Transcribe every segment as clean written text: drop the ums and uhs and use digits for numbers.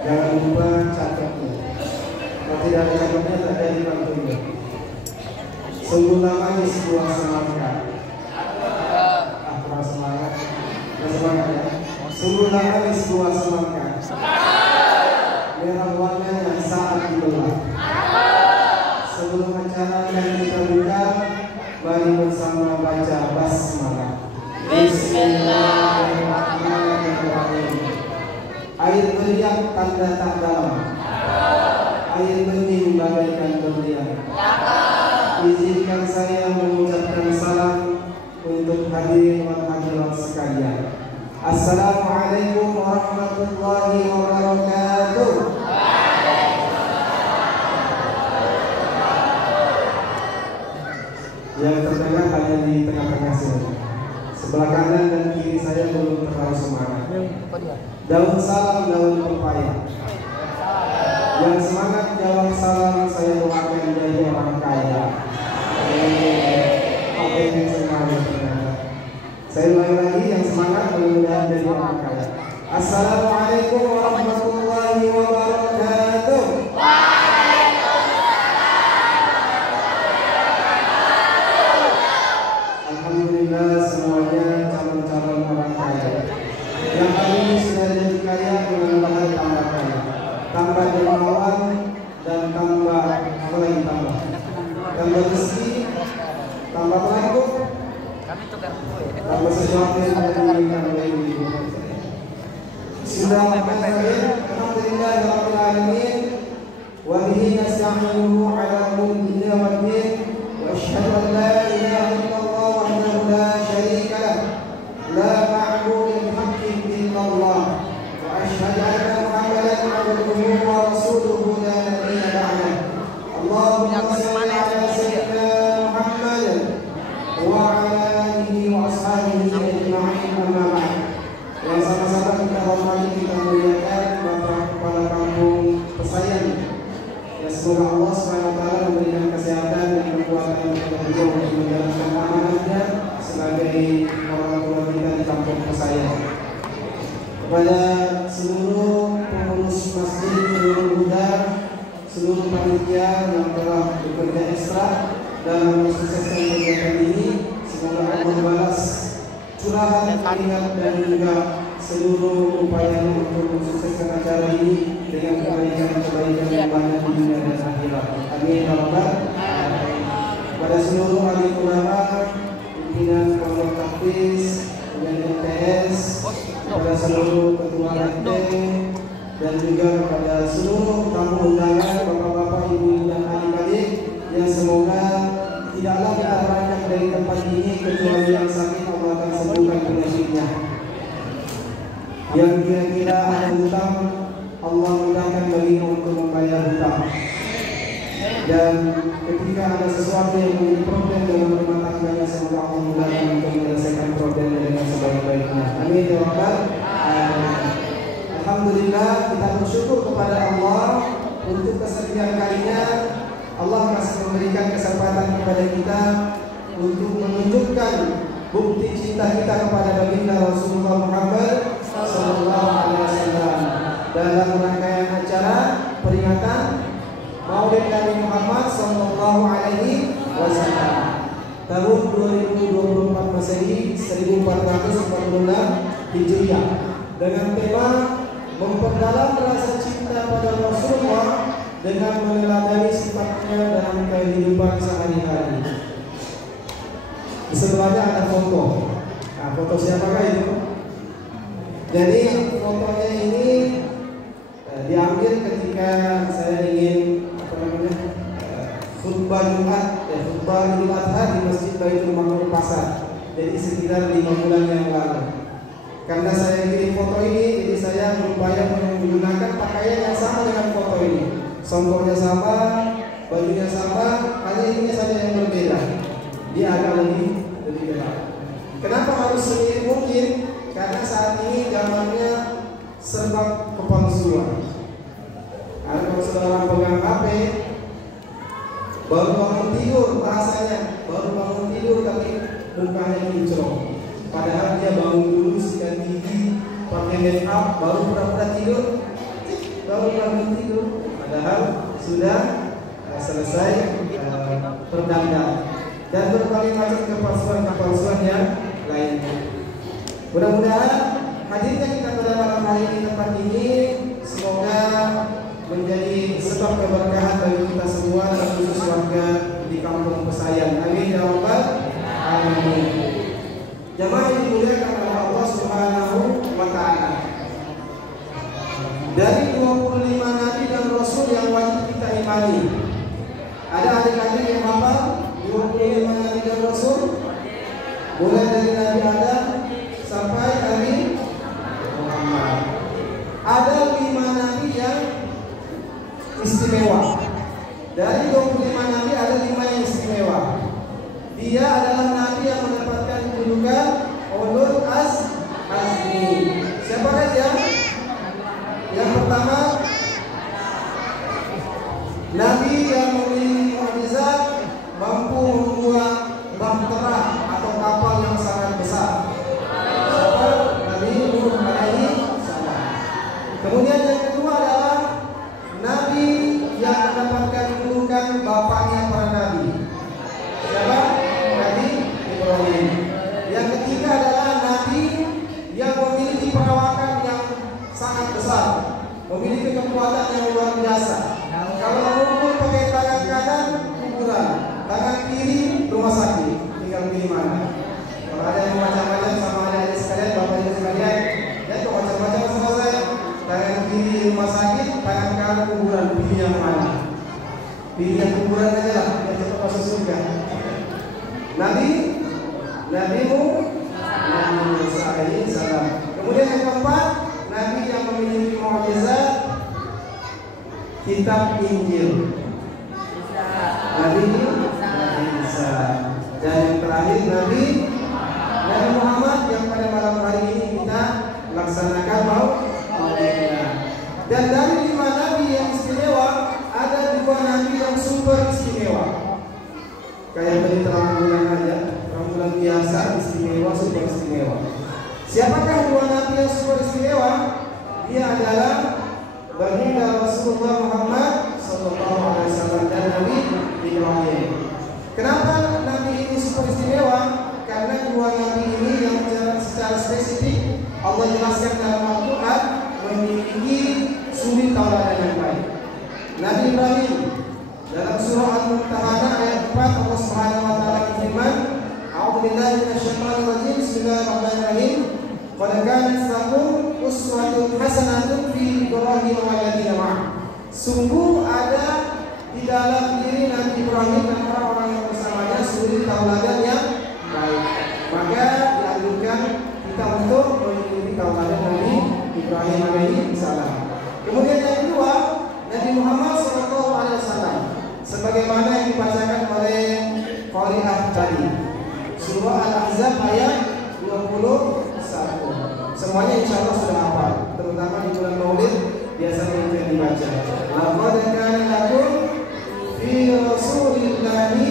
Jangan lupa catatnya. Kalau tidak ada catatnya, tak ada di kantornya. Sungguh lama di sebuah semangat. Kurang semangat. Kurang semangat ya. Sungguh lama di sebuah semangat. Merah warnanya saat dibelah. Sebelum acara yang kita buka, mari bersama baca basmalah. Bismillahirrahmanirrahim. Air beriak tanda tak dalam, air bening bagaikan berlian. Izinkan saya mengucapkan salam untuk hadirin dan hadirat sekalian. Assalamualaikum warahmatullahi wabarakatuh. Yang terdengar hanya di tengah-tengah sini. Sebelah kanan dan kiri saya belum terlalu semangat. Daun salam, daun pepaya. Yang semangat jawab salam, saya doakan jadi orang kaya. Apa yang semangat ternyata. Saya ulangi lagi, yang semangat mudah-mudahan jadi orang kaya. Assalamualaikum warahmatullahi wabarakatuh. Alhamdulillah semuanya calon-calon orang kaya. Yang kali ini sudah jadi kaya, mudah-mudahan tambah kaya, tambah dermawan dan tambah apa lagi tambah rezeki, tambah apa lagi Bu? Tambah sesuatu yang diinginkan oleh Ibu. Bismillahirrahmanirrahim. Alhamdulillahirabbil alamin. Wa bihi nasta'inuhu 'ala umuri dunya waddin. Wa asyhadu an la ilaha illallah wahdahu la syarika lah. La ma'budu bihaqqin illallah. Wa asyhadu anna Muhammadan 'abduhu wa rasuluhu la nabiyya ba'dah. Allahumma shalli 'ala sayyidina Muhammad wa 'ala alihi wa ashabihi ajma'in, amma ba'd. Yang sama-sama kita hormati, kita muliakan Bapak Kepala Kampung Pesayan. Ya, semoga Allah SWT memberikan kesehatan dan kekuatan kepada beliau untuk menjalankan amanahnya sebagai orang tua kita di Kampung Pesayan. Kepada seluruh pengurus masjid, seluruh buddha, seluruh panitia yang telah bekerja ekstra dalam mensukseskan kegiatan ini, semoga Allah membalas curahan keringat dan juga seluruh upaya untuk mensukseskan acara ini dengan kebaikan-kebaikan yang banyak di dunia dan akhirat. Amin ya rabbal alamin. Kepada seluruh ahli ulama, pimpinan pondok tahfiz, dan MTS, kepada seluruh ketua RT, dan juga kepada seluruh tamu undangan, bapak-bapak, ibu dan adik-adik, yang semoga tidaklah kita berangkat dari tempat ini kecuali yang sakit Allah akan sembuhkan penyakitnya. Yang kira-kira ada hutang, Allah mudahkan baginya untuk membayar hutang. Dan ketika ada sesuatu yang menjadi problem dalam rumah tangganya, semoga Allah mudahkan untuk menyelesaikan problemnya dengan sebaik-baiknya. Amin ya rabbal alamin. Alhamdulillah, kita bersyukur kepada Allah untuk kesekian kalinya Allah masih memberikan kesempatan kepada kita untuk menunjukkan bukti cinta kita kepada baginda Rasulullah Muhammad sallallahu alaihi wasallam dalam rangkaian acara peringatan Maulid Nabi Muhammad sallallahu alaihi wasallam tahun 2024 Masehi 1446 Hijriah dengan tema memperdalam rasa cinta pada Rasulullah dengan meneladani sifatnya dalam kehidupan sehari-hari. Di sebelahnya ada foto. Nah, foto siapakah itu? Jadi fotonya ini diambil ketika saya ingin khutbah Jumat, khutbah Idul Adha di Masjid Baitul Maqmur Pasar. Jadi sekitar 5 bulan yang lalu. Karena saya kirim foto ini, jadi saya berupaya menggunakan pakaian yang sama dengan foto ini. Songkornya sama, bajunya sama, hanya ini saja yang berbeda. Dia agak lebih gelap. Kenapa harus semirip mungkin? Karena saat ini zamannya serba kepalsuan. Karena kalau seorang pegang HP, baru bangun tidur bahasanya, baru bangun tidur tapi mukanya kinclong. Padahal dia bangun dulu sikat gigi, pakai make up, baru pura-pura tidur. baru berhenti dulu, padahal sudah selesai berdandan dan berbagai macam kepalsuan yang lainnya. Mudah-mudahan hadirnya kita pada malam hari di tempat ini semoga menjadi sebab keberkahan bagi kita semua dan khusus warga di kampung Pesayan. Amin ya rabbal alamin. Jamaah yang dimuliakan oleh Allah Subhanahu wa taala. Dari 25 nabi dan rasul yang wajib kita imani, ada adik-adik yang hafal 25 nabi dan rasul? Mulai dari Nabi Adam sampai Nabi Muhammad. Ada 5 nabi yang istimewa. Dari 25 nabi ada 5 yang istimewa. Dia adalah nabi yang mendapatkan julukan ulul azmi. Siapa saja? Yang pertama, nabi yang memiliki mukjizat, mampu membuat bahtera atau kapal yang sangat besar. Nabi Nuh alaihi salam. Kemudian yang kedua adalah nabi yang mendapatkan julukan bapaknya para nabi. Siapa? Nabi Ibrahim. Yang ketiga adalah nabi yang memiliki perawakan yang sangat besar, memiliki kekuatan yang luar biasa. Kalau ngumpul pakai tangan kanan kuburan, tangan kiri rumah sakit, tinggal pilih mana. Kalau ada yang macam-macam sama adik-adik sekalian, bapak ibu sekalian, ya tuh macam-macam sama saya. Tangan kiri rumah sakit, tangan kanan kuburan, pilih yang mana? Pilih yang kuburan aja lah, biar cepat masuk surga. Nabi Musa alaihi salam. Kemudian yang keempat, nabi yang memiliki mukjizat, kitab Injil. Nabi Isa. Dan yang terakhir Nabi Muhammad yang pada malam hari ini kita laksanakan maulidnya. Dan dari 5 nabi yang istimewa, ada 2 nabi yang super istimewa. Kayak tadi terang bulan aja, terang bulan biasa, istimewa, super istimewa. Siapakah 2 nabi yang super istimewa? Dia adalah baginda Rasulullah Muhammad sallallahu alaihi wasallam dan Nabi Ibrahim. Kenapa nabi ini super istimewa? Karena 2 nabi ini yang secara spesifik Allah jelaskan dalam Al-Quran memiliki suri tauladan yang baik. Nabi Ibrahim dalam surah Al-Mumtahanah ayat 4 Allah Subhanahu wa taala berfirman, A'udzubillahi minasyaitonir rajim. Bismillahirrahmanirrahim. Qad kanat lakum uswatun hasanatun fi Ibrahim walladzina ma'ah. Sungguh ada di dalam diri Nabi Ibrahim dan orang-orang yang bersamanya suri tauladan yang baik. Maka dianjurkan kita untuk mengikuti tauladan Nabi Ibrahim alaihi salam. Kemudian yang kedua, Nabi Muhammad sallallahu alaihi wasallam sebagaimana yang dibacakan oleh qari'ah tadi. Surah Al-Ahzab ayat 21. Semuanya insya Allah sudah hafal, terutama di bulan Maulid biasanya itu yang dibaca. Laqad kana lakum fi Rasulillahi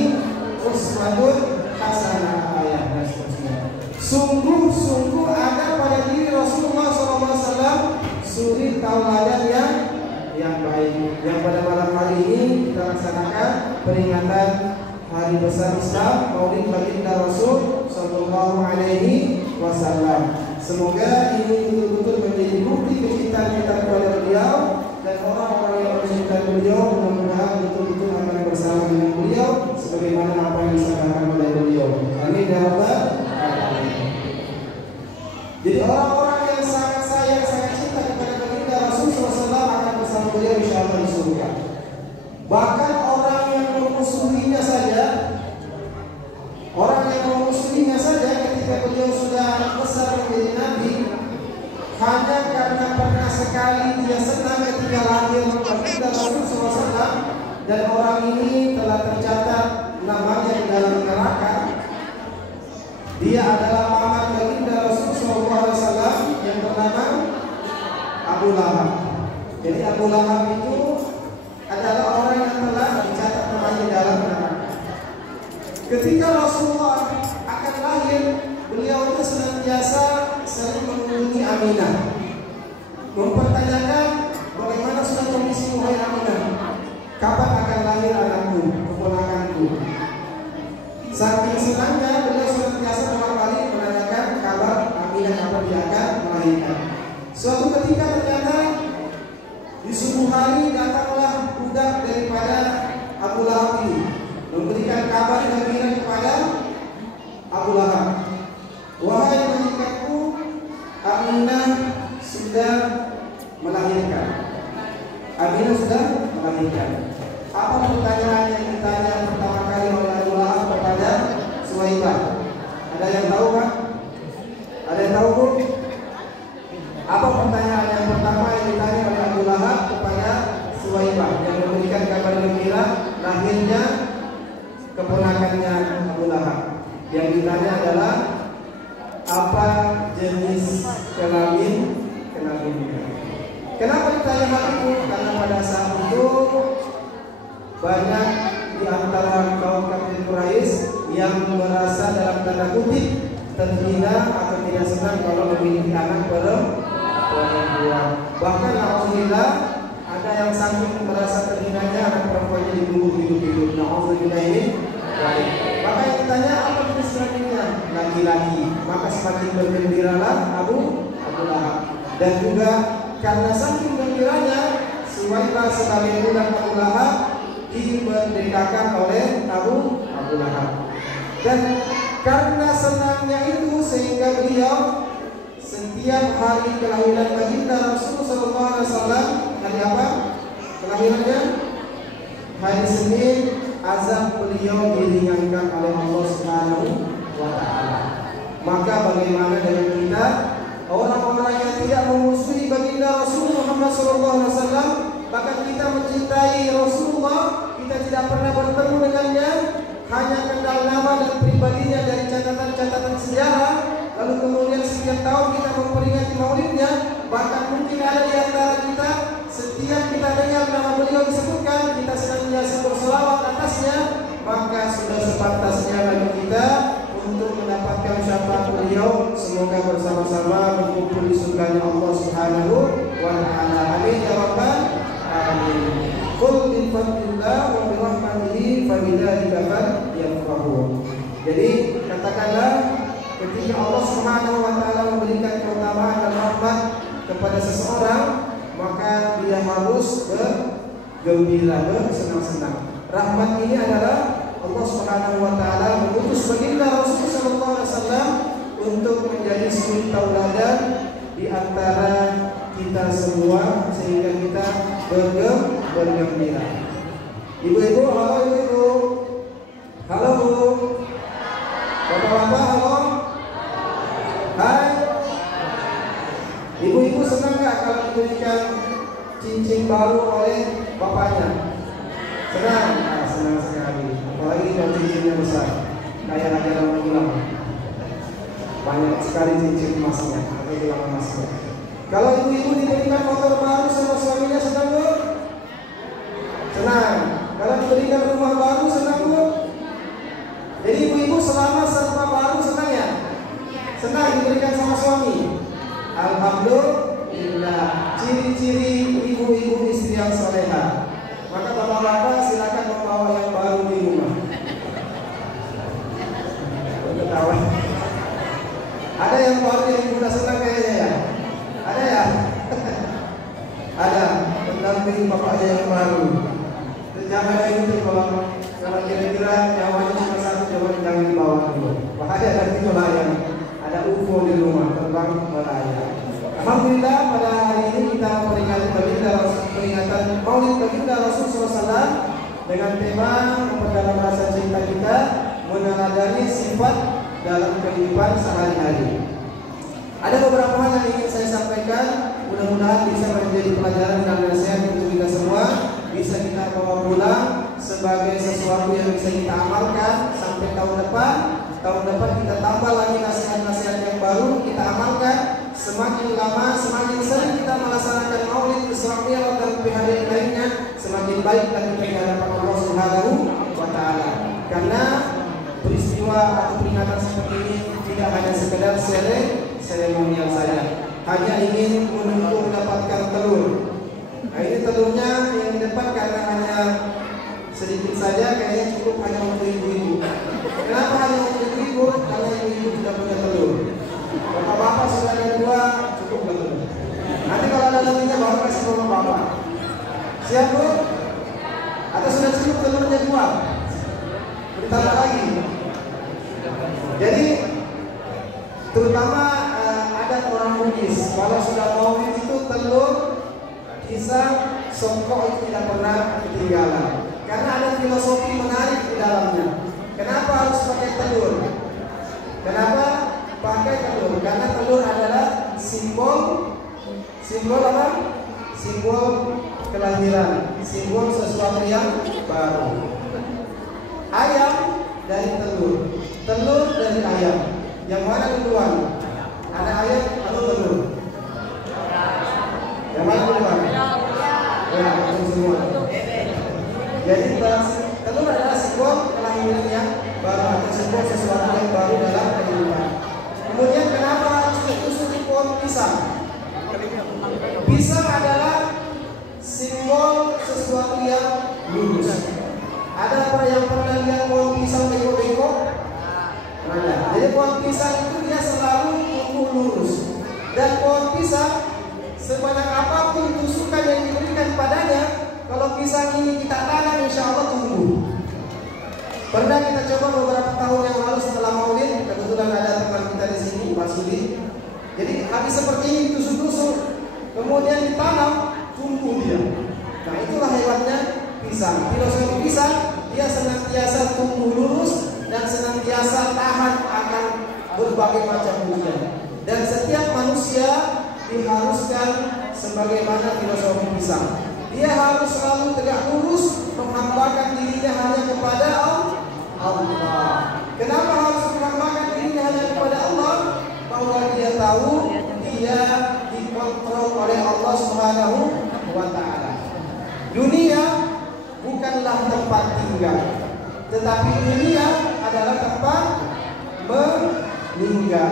uswatun hasanah ayat dan seterusnya. Sungguh ada pada diri Rasulullah SAW suri tauladan yang baik. Yang pada malam hari ini kita laksanakan peringatan hari besar Islam Maulid baginda Rasul sallallahu alaihi wasallam. Semoga ini betul-betul menjadi bukti kecintaan kita kepada beliau dan orang-orang yang mencintai beliau mudah-mudahan betul-betul akan bersama dengan beliau sebagaimana apa yang disampaikan oleh beliau. Amin ya rabbal alamin. Jadi orang-orang yang sangat sayang, sangat cinta kepada baginda Rasul SAW akan bersama beliau insyaallah di surga. Bahkan orang yang memusuhinya saja, ketika beliau sudah besar menjadi nabi, hanya karena pernah sekali dia senang ketika lahir baginda Rasul SAW, dan orang ini telah tercatat namanya di dalam neraka. Dia adalah paman baginda Rasul SAW yang bernama Abu Lahab. Jadi Abu Lahab itu adalah orang yang telah dicatat namanya dalam neraka. Ketika Rasulullah akan lahir, beliau itu senantiasa sering mengunjungi Aminah, mempertanyakan bagaimana sudah hari datanglah budak daripada Abu Lahab ini memberikan kabar gembira kepada Abu Lahab. Wahai majikanku, Aminah sudah melahirkan. Aminah sudah melahirkan. Apa pertanyaan yang ditanya pertama kali oleh Abu Lahab kepada Suwaibah? Ada yang tahu kan? Ada yang tahu, Bu? Apa pertanyaan yang pertama yang ditanya oleh Abu Lahab kepada Suwaibah yang memberikan kabar gembira lahirnya keponakannya Abu Lahab? Yang ditanya adalah apa jenis kelamin kelaminnya. Kenapa ditanya hal itu? Karena pada saat itu banyak di antara kaum kafir Quraisy yang merasa dalam tanda kutip terhina atau tidak senang kalau memiliki anak perempuan. Bahkan alhamdulillah ada yang saking merasa terhinanya anak perempuannya dibunuh hidup-hidup. Alhamdulillah ini. Maka yang ditanya apa jenis kelaminnya? Laki-laki. Maka semakin bergembiralah Abu Lahab. Dan juga karena saking gembiranya Suwaibah sebagai budak Abu Lahab dimerdekakan oleh Abu Lahab. Dan karena senangnya itu sehingga beliau setiap hari kelahiran baginda Rasulullah SAW, hari apa kelahirannya? Hari Senin, azab beliau diringankan oleh Allah Subhanahu wa Ta'ala. Maka bagaimana dengan kita, orang-orang yang tidak memusuhi baginda Rasulullah Muhammad SAW, bahkan kita mencintai Rasulullah, kita tidak pernah bertemu dengannya, hanya kenal nama dan pribadinya dari catatan-catatan sejarah, lalu kemudian setiap tahun kita memperingati maulidnya. Bahkan mungkin ada di antara kita, setiap kita dengar nama beliau disebutkan, kita senantiasa berselawat atasnya, maka sudah sepantasnya bagi kita untuk mendapatkan syafaat beliau. Semoga bersama-sama berkumpul di surganya Allah Subhanahu wa Ta'ala. Amin ya rabbal alamin. Qul bi fadlillah wa bi rahmatihi fa bidzalika falyafrahu. Jadi katakanlah, ketika Allah Subhanahu wa Ta'ala memberikan keutamaan dan rahmat kepada seseorang, maka dia harus bergembira, bersenang-senang. Rahmat ini adalah Allah Subhanahu wa Ta'ala mengutus baginda Rasulullah sallallahu alaihi wasallam untuk menjadi suri tauladan di antara kita semua, sehingga kita bergembira. Ibu-ibu, halo ibu-ibu. Halo Bu. Bapak-bapak, halo. Hai. Ibu-ibu senang nggak kalau diberikan cincin baru oleh bapaknya? Senang? Nah, senang sekali. Apalagi kalau cincinnya besar, kayak raja orang bilang, banyak sekali cincin emasnya atau gelang emasnya. Kalau ibu-ibu diberikan motor baru sama suaminya, senang Bu? Senang. Kalau diberikan rumah baru, senang Bu? Jadi ibu-ibu selama serba baru senang ya? Senang diberikan sama suami. Alhamdulillah. Ciri-ciri ibu-ibu istri yang soleha. Maka bapak-bapak silakan membawa yang baru di rumah. Ketawa. Ada yang baru yang ibu udah senang kayaknya ya? Ada ya? Ada. Pendamping bapaknya yang baru. Jangan itu kalau kira-kira nyawanya cuma satu, coba jangan dibawa dulu. Bahaya nanti melayang. Ada UFO di rumah terbang melayang. Alhamdulillah pada hari ini kita memperingati peringatan Maulid baginda Rasulullah SAW dengan tema memperdalam rasa cinta kita, meneladani sifat dalam kehidupan sehari-hari. Ada beberapa hal yang ingin saya sampaikan, mudah-mudahan bisa menjadi pelajaran dan nasihat untuk kita semua, bisa kita bawa pulang sebagai sesuatu yang bisa kita amalkan sampai tahun depan. Tahun depan kita tambah lagi nasihat-nasihat yang baru kita amalkan. Semakin lama, semakin sering kita melaksanakan maulid, Isra Mi'raj dan hari lainnya, semakin baik lagi di hadapan Allah Subhanahu wa Ta'ala. Karena peristiwa atau peringatan seperti ini tidak hanya sekedar seremonial saja, hanya ingin mendapatkan telur. Nah, ini telurnya yang dapat karena hanya sedikit saja, kayaknya cukup hanya untuk ibu-ibu. Kenapa hanya untuk ibu-ibu? Karena ibu-ibu tidak punya telur. Bapak-bapak sudah ada 2, cukup telur. Nanti kalau ada lebihnya baru kasih ke bapak. Siap Bu? Atau sudah cukup telurnya dua? Bertambah lagi. Jadi terutama ada orang Bugis, kalau sudah maulid itu telur, pisang, songkok itu tidak pernah ketinggalan. Karena ada filosofi menarik di dalamnya. Kenapa harus pakai telur? Kenapa pakai telur? Karena telur adalah simbol apa? Simbol kelahiran, simbol sesuatu yang baru. Ayam dari telur, telur dari ayam. Yang mana duluan? Ada ayam atau telur? Yang mana duluan? Ya, itu semua. Jadi telur adalah simbol kelahiran yang baru atau simbol sesuatu yang baru dalam kehidupan. Kemudian kenapa harus ditusuk di pohon pisang? Pisang adalah simbol sesuatu yang lurus. Ada apa yang pernah lihat pohon pisang bengkok-bengkok? Ada. Jadi pohon pisang itu dia selalu tumbuh lurus. Dan pohon pisang sebanyak apapun tusukan yang diberikan padanya, kalau pisang ini kita tanam, insya Allah tumbuh. Pernah kita coba beberapa tahun yang lalu setelah maulid, kebetulan ada teman kita di sini, Pak Sudi. Jadi habis seperti ini ditusuk-tusuk, kemudian ditanam, tumbuh dia. Nah itulah hebatnya pisang. Filosofi pisang, dia senantiasa tumbuh lurus dan senantiasa tahan akan berbagai macam ujian. Dan setiap manusia diharuskan sebagaimana filosofi pisang. Dia harus selalu tegak lurus, menghambakan dirinya hanya kepada Allah. Kenapa harus menghambakan dirinya hanya kepada Allah? Bahwa dia tahu dia dikontrol oleh Allah Subhanahu wa Ta'ala. Dunia bukanlah tempat tinggal, tetapi dunia adalah tempat meninggal.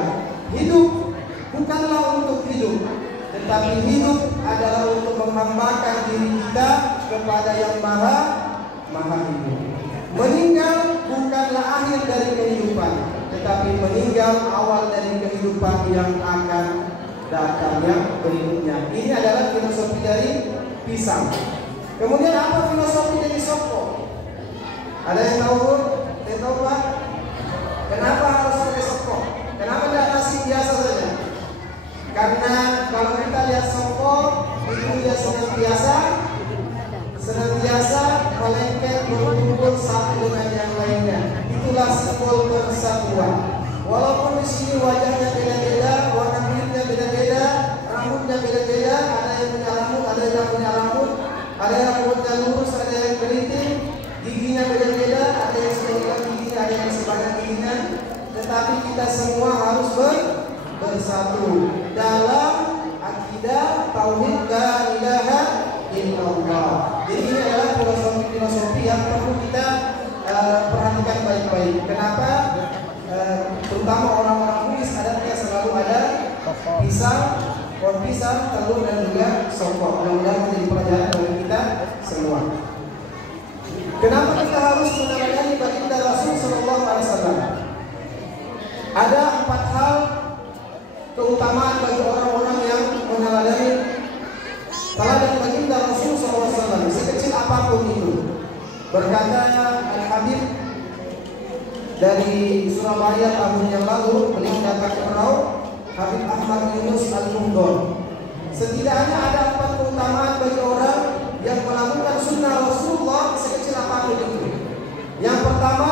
Hidup bukanlah untuk hidup, tetapi hidup adalah untuk menghambakan diri kita kepada yang maha hidup. Meninggal bukanlah akhir dari kehidupan, tetapi meninggal awal dari kehidupan yang akan datang yang berikutnya. Ini adalah filosofi dari pisang. Kemudian apa filosofi dari songkok? Ada yang tahu? Yang tahu Pak? Kenapa harus pakai songkok? Kenapa tidak nasi biasa saja? Karena kalau kita lihat songkok itu dia senantiasa melengket berkumpul satu dengan yang lainnya. Itulah simbol persatuan. Walaupun di sini wajahnya beda-beda, warna kulitnya beda-beda, rambutnya beda-beda, ada yang punya rambut, ada yang tidak punya rambut, ada yang rambutnya lurus, ada yang keriting, giginya beda-beda, ada yang sebanyak giginya, ada yang sebanyak giginya. Tetapi kita semua harus bersatu dalam akidah tauhid la ilaha illallah. Jadi ini adalah filosofi yang perlu kita perhatikan baik-baik. Kenapa? Terutama orang-orang Bugis adatnya selalu ada pisang, pohon pisang, telur dan juga songkok. Mudah-mudahan menjadi pelajaran bagi kita semua. Kenapa kita harus meneladani baginda Rasul Sallallahu Alaihi Wasallam? Ada 4 hal keutamaan bagi orang-orang yang meneladani teladan baginda Rasul Sallallahu Alaihi Wasallam, sekecil apapun itu. Berkata Al-Habib dari Surabaya tahun yang lalu, beliau datang ke Merau, Habib Ahmad Yunus Al-Mundor. Setidaknya ada 4 keutamaan bagi orang yang melakukan sunnah Rasulullah sekecil apapun itu. Yang pertama,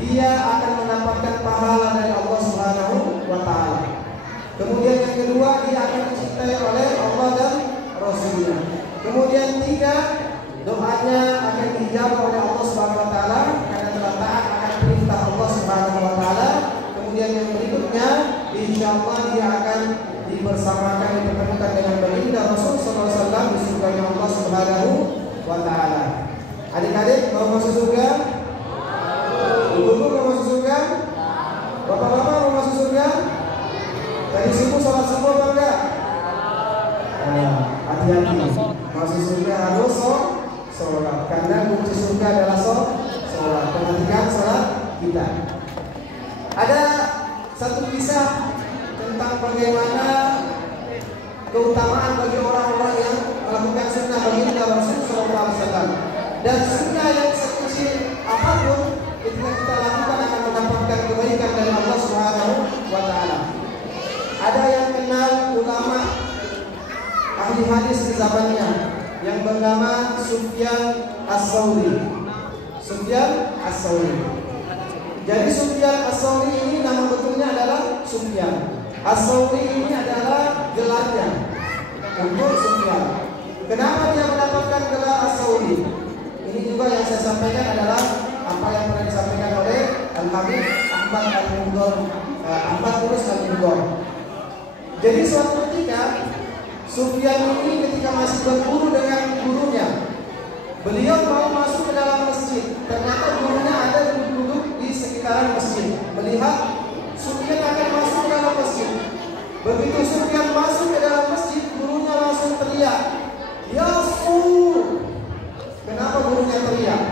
dia akan mendapatkan pahala dari Allah Subhanahu wa Ta'ala. Kemudian yang kedua, dia akan dicintai oleh Allah dan Rasulnya. Kemudian 3, doanya akan dijawab oleh Allah Subhanahu wa Ta'ala karena telah taat akan perintah Allah Subhanahu wa Ta'ala. Kemudian yang berikutnya, insyaallah dia akan dipersamakan, dipertemukan dengan baginda Rasul sallallahu alaihi wasallam di surga Allah Subhanahu wa Ta'ala. Adik-adik mau masuk surga? Ibu-ibu mau masuk surga? Bapak-bapak mau masuk surga? Tadi subuh sholat subuh apa enggak? Hati-hati, masuk surga harus sholat, karena kunci surga adalah sholat. Perhatikan sholat kita. Ada satu kisah tentang bagaimana keutamaan bagi orang-orang yang melakukan sunnah baginda Rasul sallallahu Dan sunnah yang sekecil apapun ketika kita lakukan akan mendapatkan kebaikan dari Allah Subhanahu wa Ta'ala. Ada yang kenal ulama ahli hadis di zamannya yang bernama Sufyan As-Tsauri. Sufyan As-Tsauri. Jadi Sufyan As-Tsauri ini nama betulnya adalah Sufyan. As-Tsauri ini adalah gelarnya untuk Sufyan. Kenapa dia mendapatkan gelar As-Tsauri? Ini juga yang saya sampaikan adalah apa yang pernah disampaikan oleh Al-Habib Ahmad Al-Mundor, Ahmad Turus Al-Mundor. Jadi suatu ketika Sufyan ini ketika masih berguru dengan gurunya, beliau mau masuk ke dalam masjid. Ternyata gurunya ada duduk di sekitaran masjid. Melihat Sufyan akan masuk ke dalam masjid. Begitu Sufyan masuk ke dalam masjid, gurunya langsung teriak, "Ya Sur!" Kenapa gurunya teriak?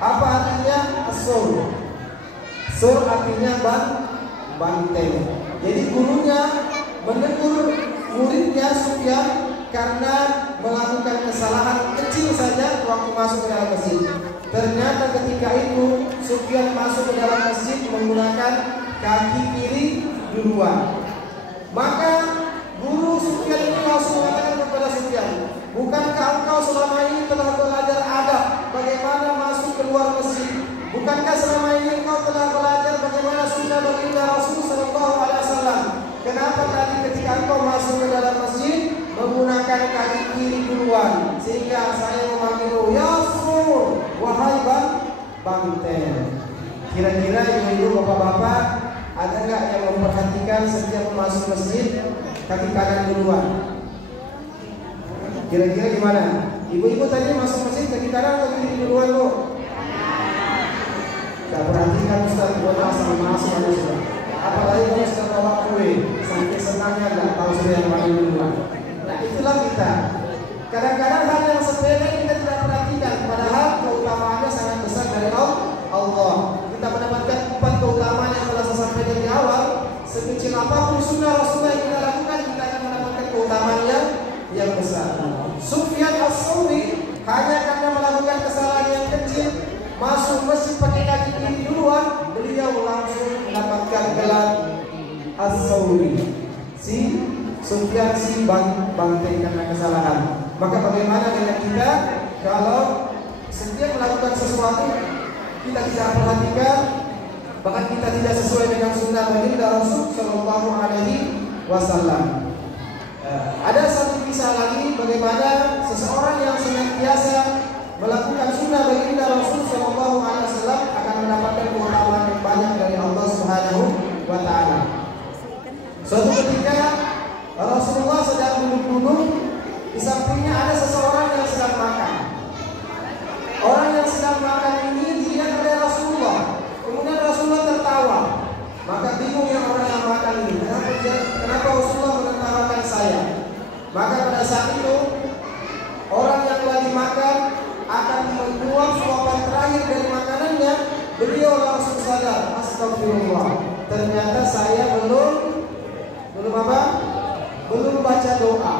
Apa artinya As-Sur? Sur artinya banteng. Jadi gurunya menegur muridnya Sufyan karena melakukan kesalahan kecil saja waktu masuk ke dalam masjid. Ternyata ketika itu Sufyan masuk ke dalam masjid menggunakan kaki kiri duluan. Maka guru Sufyan ini langsung mengatakan kepada Sufyan, "Bukankah engkau selama ini telah belajar adab bagaimana masuk keluar masjid? Bukankah selama ini engkau telah belajar bagaimana sunnah baginda Rasul sallallahu alaihi wasallam? Kenapa tadi ketika engkau masuk ke dalam masjid menggunakan kaki kiri duluan? Sehingga saya memanggil ya Sur, wahai banteng." Kira-kira ibu-ibu, bapak-bapak, ada nggak yang memperhatikan setiap masuk masjid kaki kanan duluan? Kira-kira gimana? Ibu-ibu tadi masuk masjid kaki kanan atau kiri duluan, Bu? Gak perhatikan Ustaz, buat asal masuk aja sudah. Apalagi kalau Ustaz bawa kue, sampai senangnya nggak tahu sudah yang mana duluan. Nah itulah kita. Kadang-kadang hal yang sepele kita tidak perhatikan, padahal keutamaannya sangat besar dari Allah. Kita mendapatkan 4 keutamaan yang telah saya sampaikan di awal. Sekecil apapun sunnah Rasulullah yang kita lakukan, kita akan mendapatkan keutamaan yang besar. Sufyan As-Tsauri hanya karena melakukan kesalahan yang kecil, masuk masjid pakai kaki kiri duluan, beliau langsung mendapatkan gelar As-Tsauri, si Sufyan si banteng karena kesalahan. Maka bagaimana dengan kita kalau setiap melakukan sesuatu kita tidak perhatikan, bahkan kita tidak sesuai dengan sunnah baginda Rasul sallallahu alaihi wasallam. Ada satu kisah lagi bagaimana seseorang yang senantiasa melakukan sunnah baginda Rasul sallallahu alaihi wasallam akan mendapatkan keutamaan yang banyak dari Allah Subhanahu wa taala. Suatu ketika Rasulullah sedang duduk-duduk, di sampingnya ada seseorang yang sedang makan. Orang yang sedang makan ini dilihat oleh Rasulullah. Kemudian Rasulullah tertawa. Maka bingung yang orang yang makan ini, kenapa Rasulullah menertawakan saya? Maka pada saat itu orang yang lagi makan akan menyuap suapan terakhir dari makanannya. Beliau langsung sadar, astagfirullah, ternyata saya belum apa? Belum baca doa.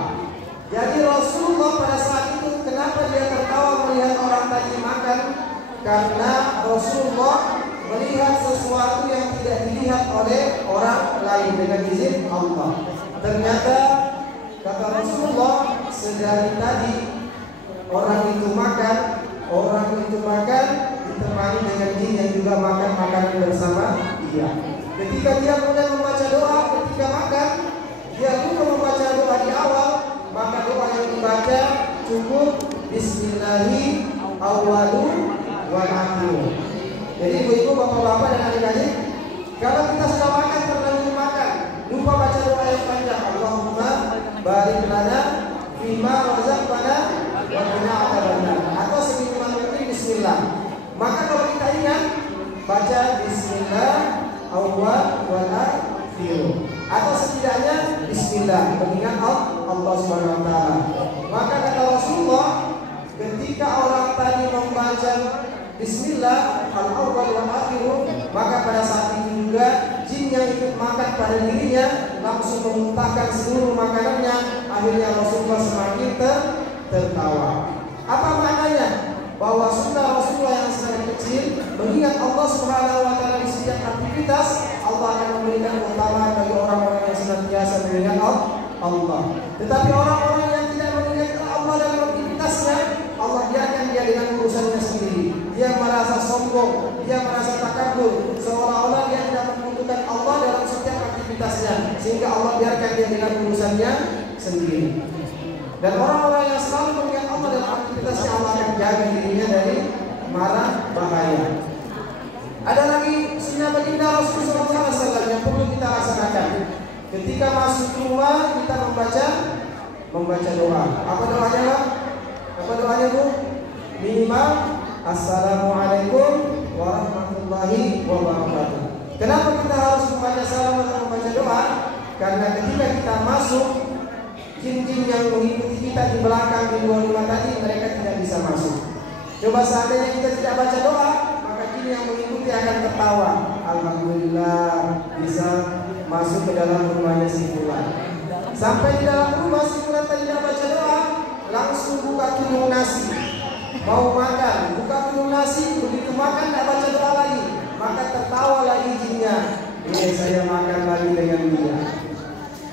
Jadi Rasulullah pada saat itu kenapa dia tertawa melihat orang tadi makan? Karena Rasulullah melihat sesuatu yang tidak dilihat oleh orang lain dengan izin Allah. Ternyata kata Rasulullah, sedari tadi orang itu makan ditemani dengan jin yang juga makan makanan bersama dia. Ketika dia mulai membaca doa ketika makan, dia lupa membaca doa di awal, maka doa yang dibaca cukup Bismillahi awwalu wa akhiru. Jadi ibu-ibu, bapak-bapak dan adik-adik, kalau kita sudah makan, terlanjur makan, lupa baca doa yang panjang, Allahumma barik lana fima razaqtana wa qina adzabannar, atau seminimal mungkin bismillah. Maka kalau kita ingat, baca bismillah awwal wa akhiru, atau setidaknya bismillah, mengingat Allah Subhanahu wa taala. Maka kata Rasulullah, ketika orang tadi membaca bismillah al-awwal wal akhiru, maka pada saat itu juga jin yang ikut makan pada dirinya langsung memuntahkan seluruh makanannya. Akhirnya Rasulullah semakin tertawa. Apa maknanya? bahwa sunnah Rasulullah yang sangat kecil, mengingat Allah Subhanahu wa taala di setiap aktivitas, Allah akan memberikan keutamaan bagi orang-orang yang senantiasa mengingat Allah. Tetapi orang-orang yang tidak mengingat Allah dalam aktivitasnya, Allah biarkan dia dengan urusannya sendiri. Dia merasa sombong, dia merasa takabur, seolah-olah dia tidak membutuhkan Allah dalam setiap aktivitasnya, sehingga Allah biarkan dia dengan urusannya sendiri. Dan orang-orang yang selalu mengingat Allah dalam aktivitasnya, Allah akan jaga dirinya dari mara bahaya. Ada lagi sunnah baginda Rasulullah SAW yang perlu kita laksanakan. Ketika masuk rumah kita membaca doa. Apa doanya, Pak? Apa doanya, Bu? Minimal Assalamualaikum warahmatullahi wabarakatuh. Kenapa kita harus membaca salam atau membaca doa? Karena ketika kita masuk, jin-jin yang mengikuti kita di belakang di luar rumah tadi, mereka tidak bisa masuk. Coba seandainya kita tidak baca doa, maka jin yang mengikuti akan tertawa. Alhamdulillah bisa masuk ke dalam rumahnya si fulan. Sampai di dalam rumah si fulan tadi tidak baca doa, langsung buka tudung nasi. Mau makan, buka tudung nasi, begitu makan tidak baca doa lagi, maka tertawa lagi jinnya. Saya makan lagi dengan dia.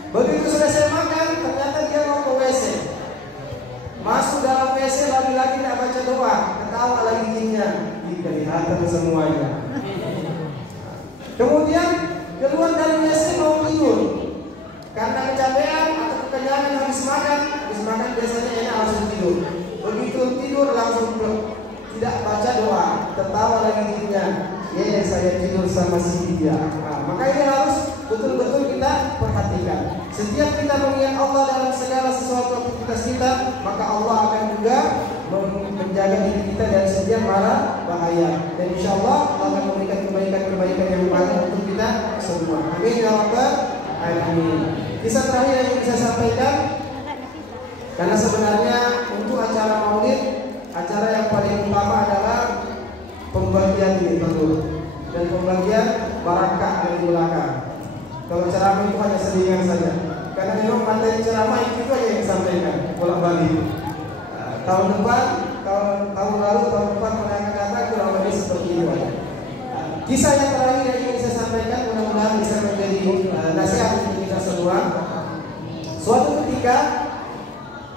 Begitu selesai makan, ternyata dia mau ke WC. Masuk dalam WC lagi-lagi tidak baca doa, ketawa lagi jinnya. Kelihatan semuanya. Kemudian keluar dari WC mau tidur. Karena kecapean atau kekenyangan habis makan biasanya enak langsung tidur. Begitu tidur langsung tidak baca doa, tertawa lagi jinnya. Saya tidur sama si dia. Maka ini harus betul-betul kita perhatikan. Setiap kita mengingat Allah dalam segala sesuatu aktivitas kita, maka Allah akan juga menjaga diri kita dari setiap mara bahaya. Dan insya Allah akan memberikan kebaikan-kebaikan yang banyak untuk kita semua. Amin ya rabbal alamin. Kisah terakhir yang bisa sampaikan, karena sebenarnya untuk acara maulid, acara yang paling utama adalah pembagian ini betul, dan pembagian barakah dari belakang. Kalau ceramah itu hanya selingan saja, karena memang materi ceramah itu aja yang disampaikan bolak-balik. Tahun depan, tahun lalu, tahun depan pada akan datang kurang lebih seperti itu. Kisah yang terakhir yang ingin saya sampaikan, mudah-mudahan bisa menjadi nasihat untuk kita semua. Suatu ketika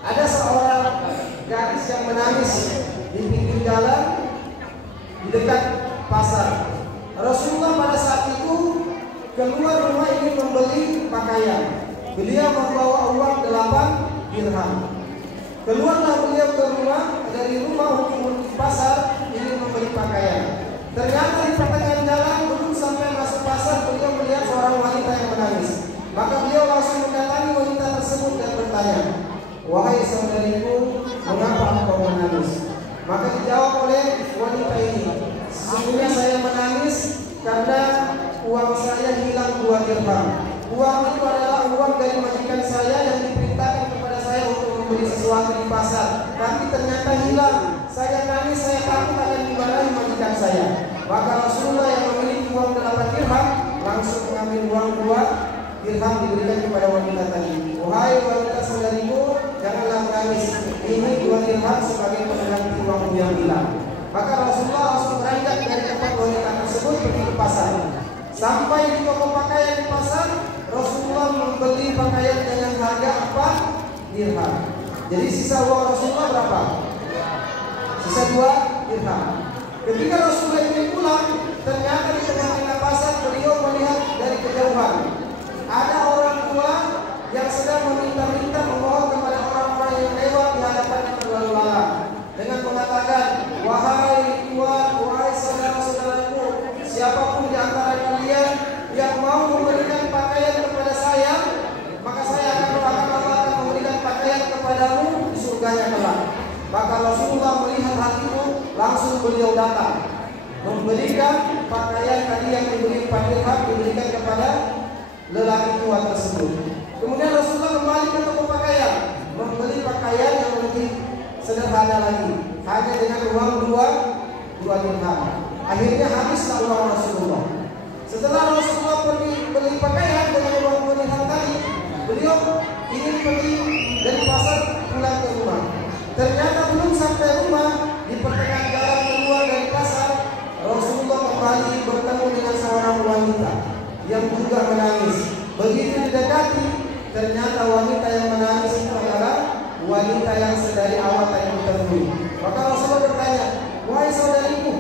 ada seorang gadis yang menangis di pinggir jalan di dekat pasar. Rasulullah pada saat itu keluar rumah ingin membeli pakaian. Beliau membawa uang 8 dirham. Keluarlah beliau dari rumah untuk pasar ingin membeli pakaian. Ternyata di pertengahan jalan belum sampai masuk pasar, beliau melihat seorang wanita yang menangis. Maka beliau langsung mendatangi wanita tersebut dan bertanya, "Wahai saudariku, mengapa engkau menangis?" Maka dijawab oleh wanita ini, "Sesungguhnya saya menangis karena uang saya hilang 2 dirham. Uang itu adalah uang dari majikan saya yang diperintahkan kepada saya untuk membeli sesuatu di pasar. Tapi ternyata hilang. Saya nangis, saya takut akan dimarahi majikan saya." Maka Rasulullah yang memiliki uang 8 dirham langsung mengambil uang 2 dirham diberikan kepada wanita tadi. "Wahai wanita saudariku, janganlah menangis. Ini 2 dirham sebagai pengganti uang yang hilang." Maka Rasulullah langsung beranjak dari tempat wanita tersebut pergi ke pasar. Sampai di toko pakaian di pasar, Rasulullah membeli pakaian dengan harga 4 dirham. Jadi sisa uang Rasulullah berapa? Sisa 2 dirham. Ketika Rasulullah ingin pulang, ternyata di tengah-tengah pasar beliau melihat dari kejauhan ada orang tua yang sedang meminta-minta memohon kepada orang-orang yang lewat di hadapannya berlalu lalang dengan mengatakan, "Wahai tuan, wahai saudara-saudaraku, siapapun di antara kalian yang mau memberikan pakaian kepada saya, maka saya akan doakan Allah akan memberikan pakaian kepadamu di surganya kelak." Maka Rasulullah melihat hal itu, langsung beliau datang memberikan pakaian tadi yang diberi 4 dirham diberikan kepada lelaki tua tersebut. Kemudian Rasulullah kembali ke toko pakaian, membeli pakaian yang lebih sederhana lagi, hanya dengan uang 2 dirham. Akhirnya habislah uang Rasulullah. Setelah Rasulullah pergi beli pakaian dengan uang 2 dirham tadi, beliau ingin pergi dari pasar pulang ke rumah. Ternyata belum sampai rumah, di pertengahan yang juga menangis. Begitu didekati, ternyata wanita yang menangis itu adalah wanita yang sedari awal tadi ditemui. Maka Rasulullah bertanya, wahai saudariku,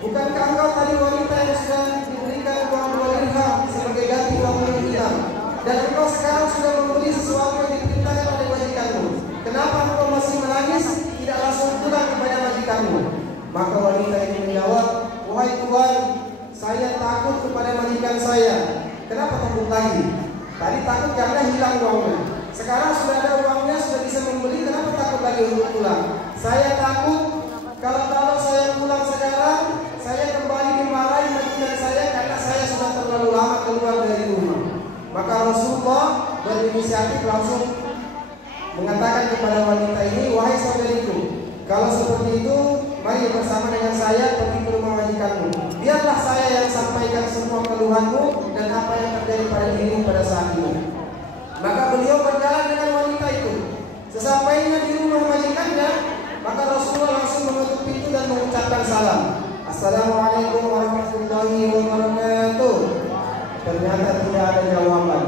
bukankah engkau tadi wanita yang sudah diberikan uang 2 dirham sebagai ganti uang hitam, dan engkau sekarang sudah membeli sesuatu yang diperintahkan oleh majikanmu? Kenapa engkau masih menangis, tidak langsung pulang kepada majikanmu? Maka wanita ini menjawab, wahai Tuhan, saya takut kepada majikan saya. Kenapa takut lagi? Tadi takut karena hilang uangnya. Sekarang sudah ada uangnya, sudah bisa membeli, kenapa takut lagi untuk pulang? Saya takut kalau saya pulang sekarang, saya kembali dimarahi majikan saya karena saya sudah terlalu lama keluar dari rumah. Maka Rasulullah berinisiatif langsung mengatakan kepada wanita ini, wahai saudariku, kalau seperti itu, mari bersama dengan saya pergi ke rumah majikanmu. Biarlah saya yang sampaikan semua keluhanmu dan apa yang terjadi pada dirimu pada saat ini. Maka beliau berjalan dengan wanita itu. Sesampainya di rumah majikannya, maka Rasulullah langsung menutup pintu dan mengucapkan salam. Assalamualaikum warahmatullahi wabarakatuh. Ternyata tidak ada jawaban.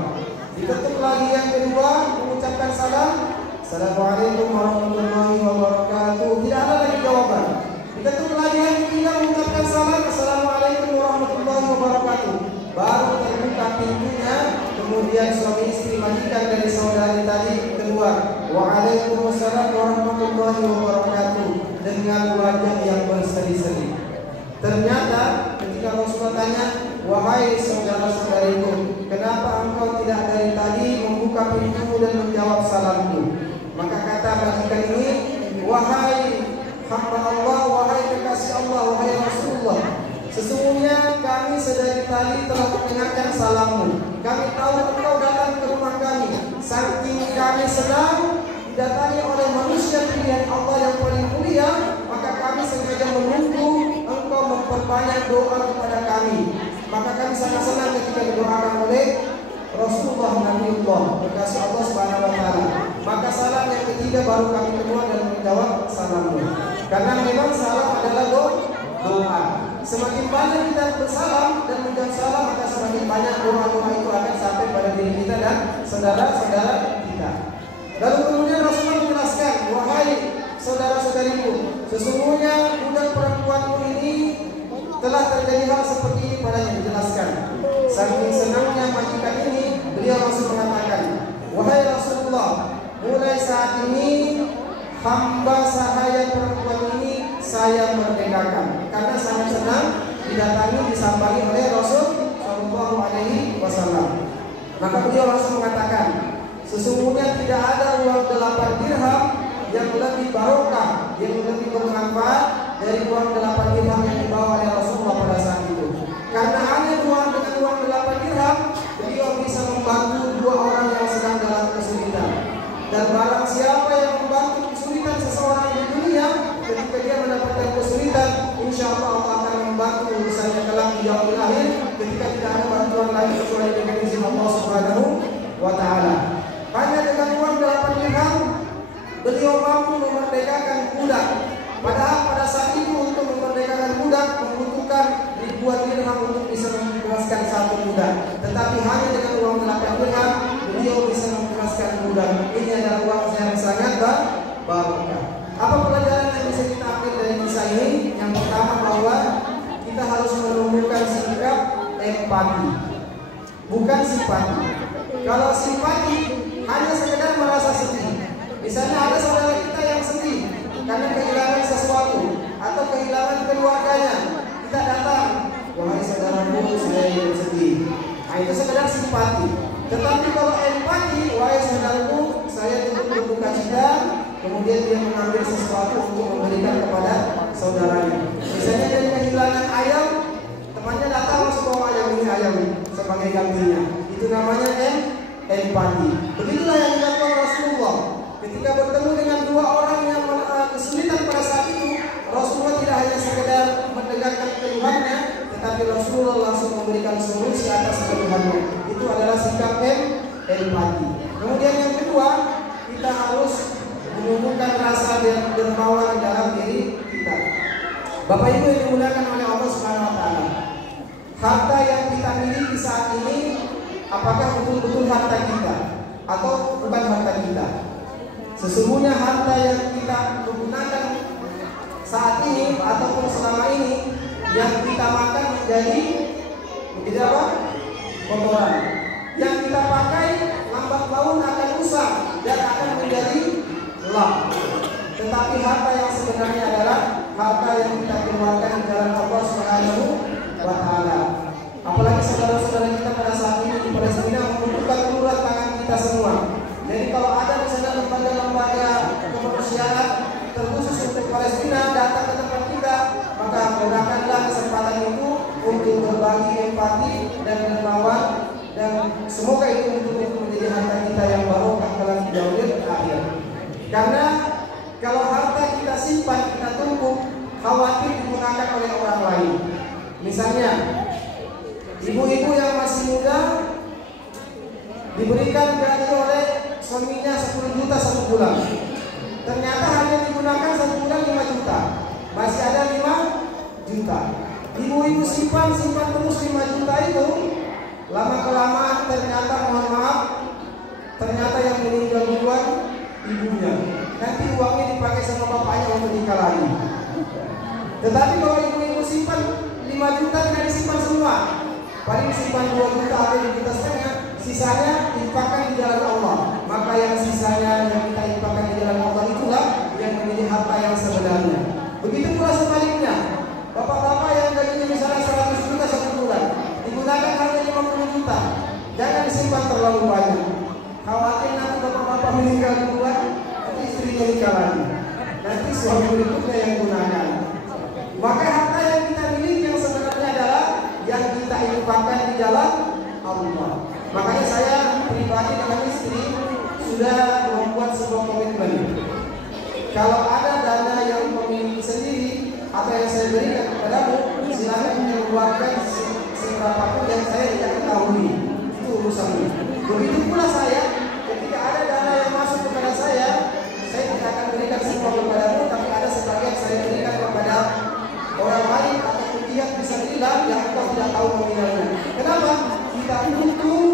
Diketuk lagi yang kedua, mengucapkan salam. Assalamualaikum warahmatullahi wabarakatuh. Tidak ada lagi jawaban. Diketuk lagi yang ketiga, mengucapkan salam. Assalamualaikum warahmatullahi wabarakatuh. Baru terbuka pintunya. Kemudian suami istri majikan dari saudari tadi keluar. Waalaikumsalam warahmatullahi wabarakatuh, dengan wajah yang berseri-seri. Ternyata ketika Rasulullah tanya, wahai saudara-saudariku, kenapa engkau tidak dari tadi membuka pintu dan menjawab salamku? Maka kata majikan ini, wahai hamba Allah, wahai kekasih Allah, wahai Rasulullah, sesungguhnya kami sedari tadi telah mendengarkan salammu. Kami tahu engkau datang ke rumah kami. Saking kami senang didatangi oleh manusia pilihan Allah yang paling mulia, maka kami sengaja menunggu engkau memperbanyak doa kepada kami. Maka kami sangat senang ketika didoakan oleh Rasulullah Nabiullah, kekasih Allah Subhanahu wa taala. Maka salam yang ketiga baru kami keluar dan menjawab salammu. Karena memang salam adalah doa. Semakin banyak kita bersalam dan menjawab salam, maka semakin banyak doa-doa itu akan sampai pada diri kita dan saudara-saudara kita. Lalu kemudian Rasulullah menjelaskan, wahai saudara-saudariku, sesungguhnya budak perempuanmu ini telah terjadi hal seperti ini padanya. Dijelaskan. Saking senangnya majikan ini, beliau langsung mengatakan, wahai Rasulullah, mulai saat ini hamba sahaya perempuan ini saya merdekakan, karena sangat senang didatangi disambangi oleh Rasul Shallallahu Alaihi Wasallam. Maka beliau langsung mengatakan, sesungguhnya tidak ada uang 8 dirham yang lebih barokah, yang lebih bermanfaat dari uang 8 dirham yang dibawa oleh Rasulullah pada saat itu. Karena hanya dengan uang 8 dirham, beliau bisa membantu 2 orang yang sedang dalam kesulitan. Dan barang siapa yang membantu kesulitan seseorang di dunia, ketika dia mendapatkan kesulitan, insya Allah Allah akan membantu urusannya kelak di yaumil akhir, ketika tidak ada bantuan lagi kecuali dengan izin Allah Subhanahu wa taala. Hanya dengan uang 8 dirham beliau mampu memerdekakan budak. Padahal pada saat itu untuk memerdekakan budak membutuhkan ribuan dirham untuk bisa membebaskan satu budak. Tetapi hanya dengan uang 8 dirham beliau bisa membebaskan budak. Ini adalah uang yang sangat barokah. Apa pelajaran yang bisa kita ambil dari kisah ini? Yang pertama, bahwa kita harus menumbuhkan sikap empati, bukan simpati. Kalau simpati hanya sekedar merasa sedih. Misalnya ada saudara kita yang sedih karena kehilangan sesuatu atau kehilangan keluarganya, kita datang, wahai saudaraku, saya yang sedih. Nah, itu sekedar simpati. Tetapi kalau empati, wahai saudaraku, saya turut berduka cita, kemudian dia mengambil sesuatu untuk memberikan kepada saudaranya. Misalnya dari kehilangan ayam, temannya datang langsung bawa ayam ini, ayam sebagai gantinya. Itu namanya empati. Begitulah yang dilakukan Rasulullah. Ketika bertemu dengan 2 orang yang kesulitan pada saat itu, Rasulullah tidak hanya sekedar mendengarkan keluhannya, tetapi Rasulullah langsung memberikan solusi atas keluhannya. Itu adalah sikap empati. Kemudian yang kedua, kita harus menumbuhkan rasa dermawan dalam diri kita. Bapak Ibu yang dimuliakan oleh Allah Subhanahu wa taala. harta yang kita miliki saat ini apakah betul-betul harta kita atau bukan harta kita. Sesungguhnya harta yang kita gunakan saat ini ataupun selama ini yang kita makan menjadi apa? Kotoran. Yang kita pakai lambat laun akan rusak dan akan menjadi lap. Tetapi harta yang sebenarnya adalah harta yang kita keluarkan di jalan Allah Subhanahu wa Ta'ala. Apalagi saudara-saudara kita pada saat ini di Palestina membutuhkan uluran tangan kita semua. Jadi kalau ada misalnya lembaga-lembaga kemanusiaan terkhusus untuk Palestina datang ke tempat kita, maka gunakanlah kesempatan itu untuk berbagi empati dan dermawan, dan semoga itu untuk menjadi harta kita yang barokah kelak di yaumil akhir. Karena kalau harta kita simpan, kita tumpuk, khawatir digunakan oleh orang lain. Misalnya ibu-ibu yang masih muda diberikan gaji oleh suaminya 10 juta 1 bulan. Ternyata hanya digunakan 1 bulan 5 juta. Masih ada 5 juta. Ibu-ibu simpan terus 5 juta itu. Lama-kelamaan ternyata, mohon maaf, ternyata yang meninggal duluan ibunya. Nanti uangnya dipakai sama bapaknya untuk nikah lagi. Tetapi kalau ibu-ibu simpan 5 juta tidak disimpan semua. Paling simpan 2 juta atau 2 juta setengah. Sisanya infakkan di jalan Allah. Maka yang sisanya yang kita infakkan di jalan Allah itulah yang menjadi harta yang sebenarnya. Begitu pula sebaliknya. Bapak-bapak yang gajinya misalnya 100 juta 1 bulan, digunakan hanya 50 juta. Jangan disimpan terlalu banyak. Khawatir nanti bapak-bapak meninggal duluan, nanti istrinya nikah lagi. Nanti suami berikutnya yang gunakan. Maka harta yang kita miliki yang sebenarnya adalah yang kita infakkan di jalan Allah. Makanya saya pribadi dengan istri sudah membuat sebuah komitmen. Kalau ada dana yang memiliki sendiri atau yang saya berikan kepadamu, silakan mengeluarkan seberapapun yang saya tidak ketahui. Itu urusannya. Begitu pula saya, ketika ada dana yang masuk kepada saya tidak akan berikan semua kepadamu, tapi ada sebagian saya berikan kepada orang lain atau pihak fisabilillah yang engkau tidak tahu nominalnya. Kenapa? Kita butuh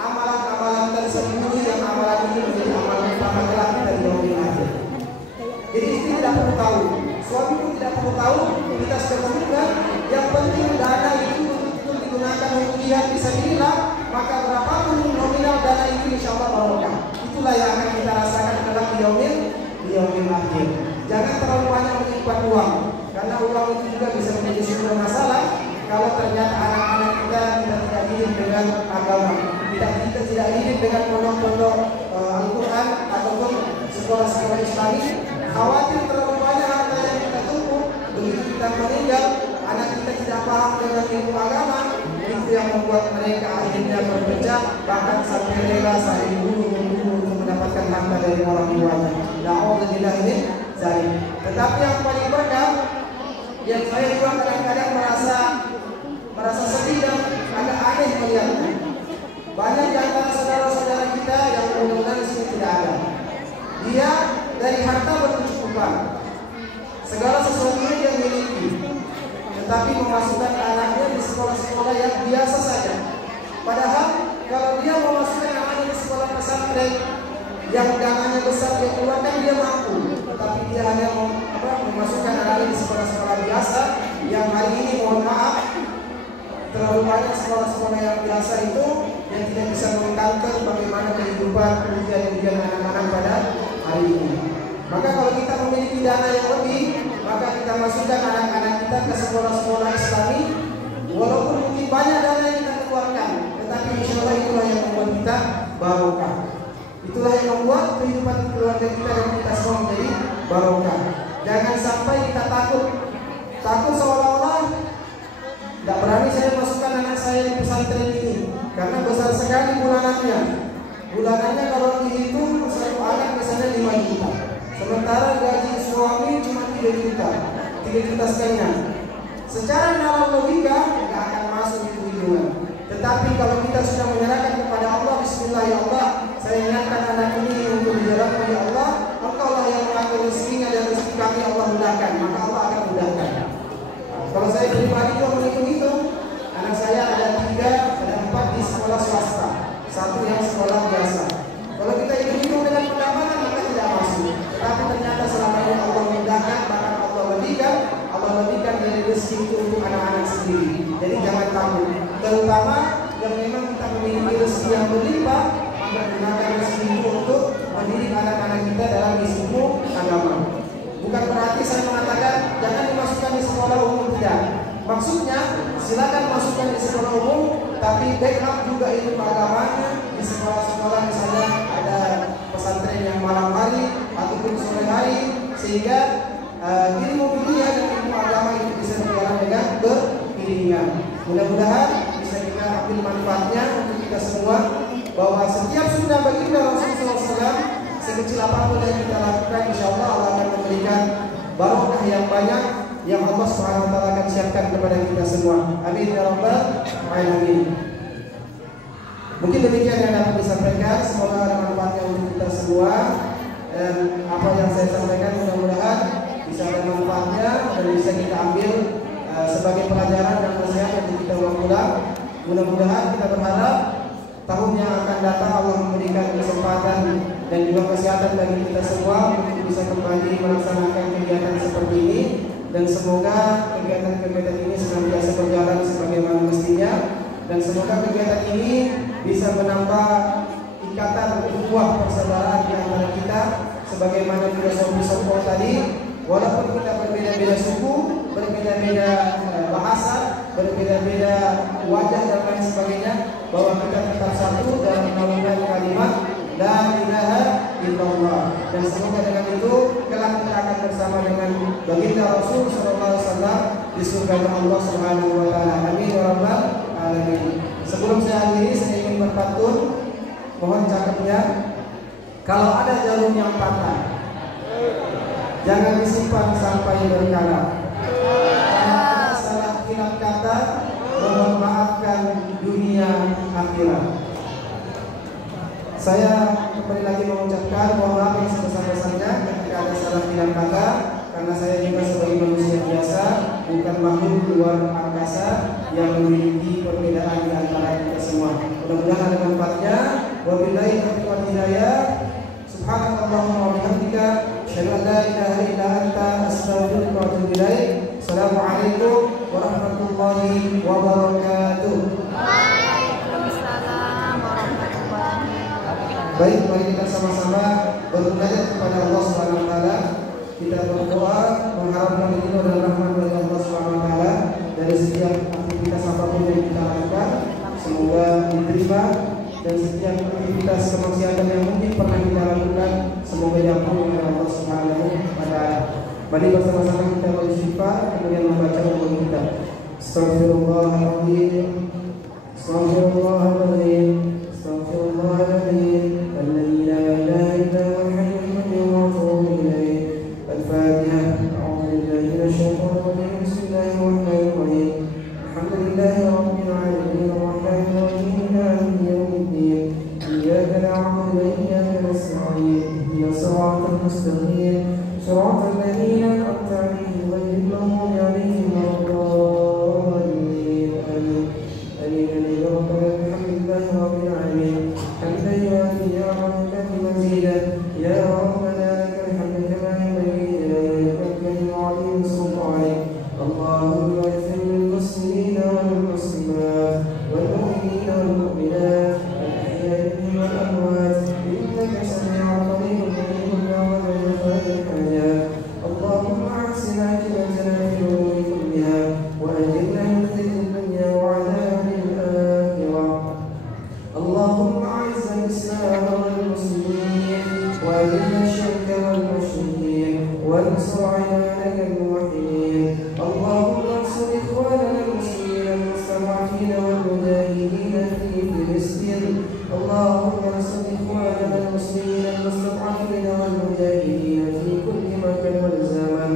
amalan-amalan tersembunyi yang amalan ini menjadi amalan utama kelak kita di yaumil akhir. Jadi istri tidak perlu tahu, suami pun tidak perlu tahu. Kita sudah komitmen. Yang penting dana itu betul-betul digunakan untuk jihad fisabilillah, maka berapapun nominal dana itu insya Allah barokah. Itulah yang akan kita rasakan kelak di yaumil akhir. Jangan terlalu banyak menyimpan uang, karena uang itu juga bisa menjadi sumber masalah kalau ternyata anak-anak kita tidak dididik dengan agama, kita tidak dididik dengan pondok-pondok Al-Quran ataupun sekolah-sekolah Islami. Khawatir terlalu banyak harta yang kita tumpuk, begitu kita meninggal, anak kita tidak paham dengan ilmu agama, itu yang membuat mereka akhirnya berpecah, bahkan sampai rela saling bunuh untuk mendapatkan harta dari orang tuanya. Na'udzubillah ini zalim. Tetapi yang paling berkah, yang saya juga kadang-kadang merasa sedih dan agak aneh melihatnya. Banyak di antara saudara-saudara kita yang mudah-mudahan di sini tidak ada. Dia dari harta berkecukupan, segala sesuatunya dia miliki, tetapi memasukkan anaknya di sekolah-sekolah yang biasa saja. Padahal kalau dia memasukkan anaknya di sekolah pesantren yang dananya besar dia keluarkan, dia mampu. Tetapi dia hanya memasukkan anaknya di sekolah-sekolah biasa yang hari ini, mohon maaf, terlalu banyak sekolah-sekolah yang biasa itu yang tidak bisa mengkantor bagaimana kehidupan ujian-ujian anak-anak pada hari ini. Maka kalau kita memiliki dana yang lebih, maka kita masukkan anak-anak kita ke sekolah-sekolah Islami. Walaupun mungkin banyak dana yang kita keluarkan, tetapi insya Allah itulah yang membuat kita barokah. Itulah yang membuat kehidupan keluarga kita dan kita semua menjadi barokah. Jangan sampai kita takut seolah-olah tidak berani saya masukkan anak saya di pesantren ini karena besar sekali bulanannya. Bulanannya kalau dihitung satu anak misalnya 5 juta. Sementara gaji suami cuma 3 juta setengah. Secara nalar logika tidak akan masuk itu hitungan. Tetapi kalau kita sudah menyerahkan kepada Allah, Bismillah ya Allah, saya ingatkan anak ini untuk dijalankan oleh Allah. Engkau lah yang mengatur rezekinya dan rezeki kami Allah mudahkan, maka Allah akan mudahkan. Kalau saya pribadi juga menghitung itu, Anak saya ada 3, ada 4 di sekolah swasta, 1 yang sekolah biasa. Kalau kita hitung dengan pendapatan maka tidak masuk. Tetapi ternyata selama ini Allah mudahkan, bahkan Allah berikan dari rezeki itu untuk anak-anak sendiri. Jadi jangan takut. Terutama yang memang kita memiliki rezeki yang berlimpah, maka gunakan rezeki itu untuk mendidik anak-anak kita dalam ilmu agama. Bukan berarti saya mengatakan jangan dimasukkan di sekolah umum, tidak. Maksudnya silakan masukkan di sekolah umum, tapi backup juga ilmu agamanya di sekolah-sekolah, misalnya ada pesantren yang malam hari ataupun sore hari, sehingga ilmu dunia dan ilmu agama itu bisa berjalan dengan beriringan. Mudah-mudahan bisa kita ambil manfaatnya untuk kita semua, bahwa setiap sunnah baginda Rasulullah SAW, sekecil apapun yang kita lakukan, insya Allah Allah akan memberikan barokah yang banyak yang Allah Subhanahu Wa Taala akan siapkan kepada kita semua. Amin ya rabbal alamin. Mungkin demikian yang dapat disampaikan. Semoga ada manfaatnya untuk kita semua, dan apa yang saya sampaikan mudah-mudahan bisa ada manfaatnya dan bisa kita ambil sebagai pelajaran dan nasihat untuk kita pulang. Mudah-mudahan kita berharap tahun yang akan datang Allah memberikan kesempatan dan juga kesehatan bagi kita semua untuk bisa kembali melaksanakan kegiatan seperti ini, dan semoga kegiatan-kegiatan ini senantiasa berjalan sebagaimana mestinya, dan semoga kegiatan ini bisa menambah ikatan ukhuwah persaudaraan di antara kita, sebagaimana filosofi Sokol tadi. Walaupun kita berbeda-beda suku, berbeda-beda bahasa, berbeda-beda wajah dan lain sebagainya, bahwa kita tetap satu dalam menaungkan kalimat la ilaha illallah. Dan semoga dengan itu kelak kita akan bersama dengan baginda Rasul sallallahu alaihi wasallam di surga Allah Subhanahu wa taala. Amin ya rabbal alamin. Sebelum saya akhiri, saya ingin berpantun, mohon cakapnya. Kalau ada jarum yang patah, jangan disimpan sampai berkarat. Kalau ada salah hilaf kata, mohon maafkan dunia akhirat. Saya kembali lagi mengucapkan mohon maaf yang sebesar-besarnya ketika ada salah hilaf kata, karena saya juga sebagai manusia biasa, bukan makhluk luar angkasa yang memiliki perbedaan di antara kita semua. Mudah-mudahan ada manfaatnya. Wabillahi taufiq wal hidayah. Subhanakallahumma wa bihamdika, asyhadu an la ilaha illa anta, astaghfiruka wa atubu ilaik. Assalamualaikum warahmatullahi wabarakatuh. Waalaikumsalam warahmatullahi wabarakatuh. Baik, mari kita sama-sama bermunajat kepada Allah Subhanahu wa taala. Kita berdoa mengharapkan ridho dan rahmat dari Allah Subhanahu wa taala dari setiap aktivitas apapun yang kita lakukan. Semoga diterima, dan setiap aktivitas kemaksiatan yang mungkin pernah kita lakukan semoga diampuni oleh Allah Subhanahu wa taala. Mari bersama-sama kita beristighfar, kemudian membaca doa kita. Astaghfirullahaladzim, astaghfirullahaladzim, astaghfirullahaladzim, alladzi la ilaha illa huwal hayyul qayyum wa atubu ilaih. Al-Fatihah. A'udzu billahi minasyaitonir rajim. Bismillahirrahmanirrahim. Alhamdulillahi rabbil alamin, arrahmanir rahim, maliki yaumiddin. Iyyaka na'budu wa iyyaka nasta'in. Ihdinas siratal mustaqim. صراط الذين أنعمت عليهم غير المغضوب عليهم ولا الضالين. آمين. آمين. ربنا الحمد لله رب العالمين، حمدا يوافي نعمك مزيدا. يا ربنا لك الحمد كما ينبغي لجلالك العظيم سلطانك. اللهم اغفر للمسلمين والمسلمات والمؤمنين والمؤمنات الأحياء منهم والأموات، إنك سميع قريب مجيب الدعوات وجفاء الحاجات. اللهم أحسن عاقبتنا في الأمور كلها، وأجرنا من خزي الدنيا وعذاب الآخرة. اللهم أعز الإسلام والمسلمين، وأذل الشرك والمشركين، وانصر عبادك الموحدين. اللهم انصر إخواننا المسلمين المستضعفين والمجاهدين في فلسطين. اللهم انصر إخواننا المسلمين المستضعفين والمجاهدين في كل مكان والزمان.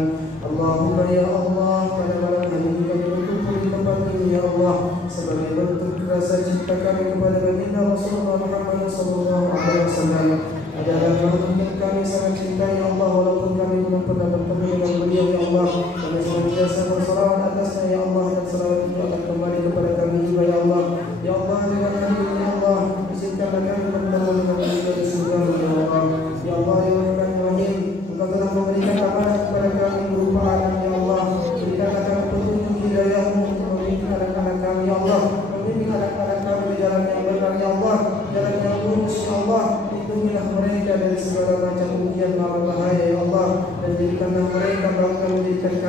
اللهم يا Allah, pada malam hari ini kami berkumpul di tempat ini ya Allah, sebagai bentuk rasa cinta kami kepada baginda Rasulullah Muhammad SAW. Adalah makhluk yang kami sangat cintai ya Allah, walaupun kami belum pernah bertemu dengan beliau ya Allah. Kami senantiasa bersalawat atasnya ya Allah, dan salawat itu akan kembali kepada kami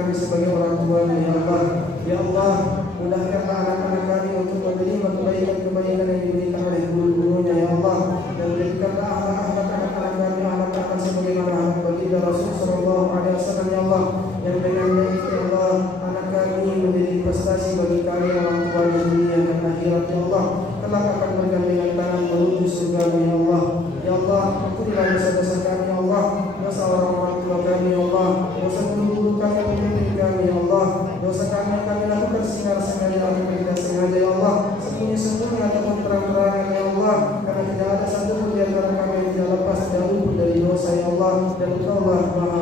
kami sebagai orang tuanya ya Allah. Ya Allah, mudahkanlah anak-anak kami untuk menerima kebaikan-kebaikan yang diberikan oleh guru-gurunya ya Allah, dan jadikanlah akhlak anak-anak kami anak-anak sebagaimana anak baginda Rasul sallallahu alaihi wasallam ya Allah, yang dengannya itu ya Allah anak kami menjadi prestasi bagi kami orang tua di dunia dan akhirat ya Allah, kelak akan bergandengan tangan menuju surga ya Allah. Ya Allah, ampunilah dosa-dosa kami ya Allah, dosa orang-orang tua kami ya Allah, dosa guru-guru kami yang mendidik kami ya Allah, dosa kami yang kami lakukan sengaja ataupun tidak sengaja ya Allah, sembunyi-sembunyi ataupun terang-terangan ya Allah, karena tidak ada satu pun di antara kami yang tidak lepas jauh dari dosa ya Allah, dan Engkaulah Maha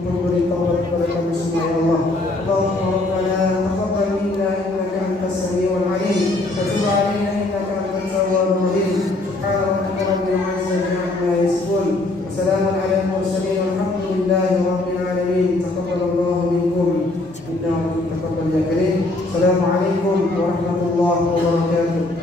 Pemberi taubat kepada kami semua ya Allah. Allahumma rabbana taqabbal minna innaka antas samiul alim wa tub alaina innaka antat tawwabur rahim. Subhana rabbika rabbil izzati amma yasifun wa salamun alal mursalin walhamdulillahi rabbil alamin. Taqabbalallahu minkum innahu taqabbal ya karim. Assalamualaikum warahmatullahi wabarakatuh.